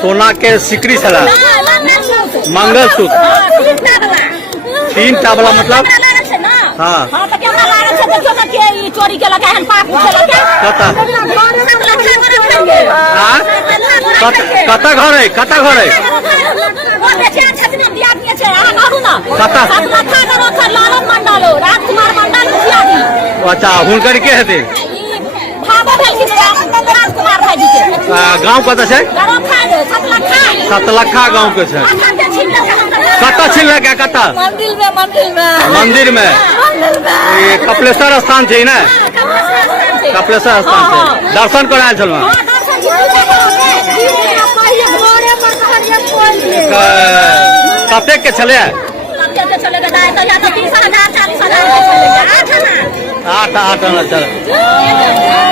सोना के सिकड़ी छला, मंगलसूत्र 3टा वाला मतलब हाँ चोरी के लगा कता घर है कता घर है अच्छा हुनकर के हेतै गाँव कतऽ छै सतलखा गाँव के छै कतऽ छिलक कतऽ मंदिर में कपिलेश्वर स्थान छै ने कपिलेश्वर स्थान छै दर्शन करे आयल छलहुँ कतेक के छलै 8 आना चल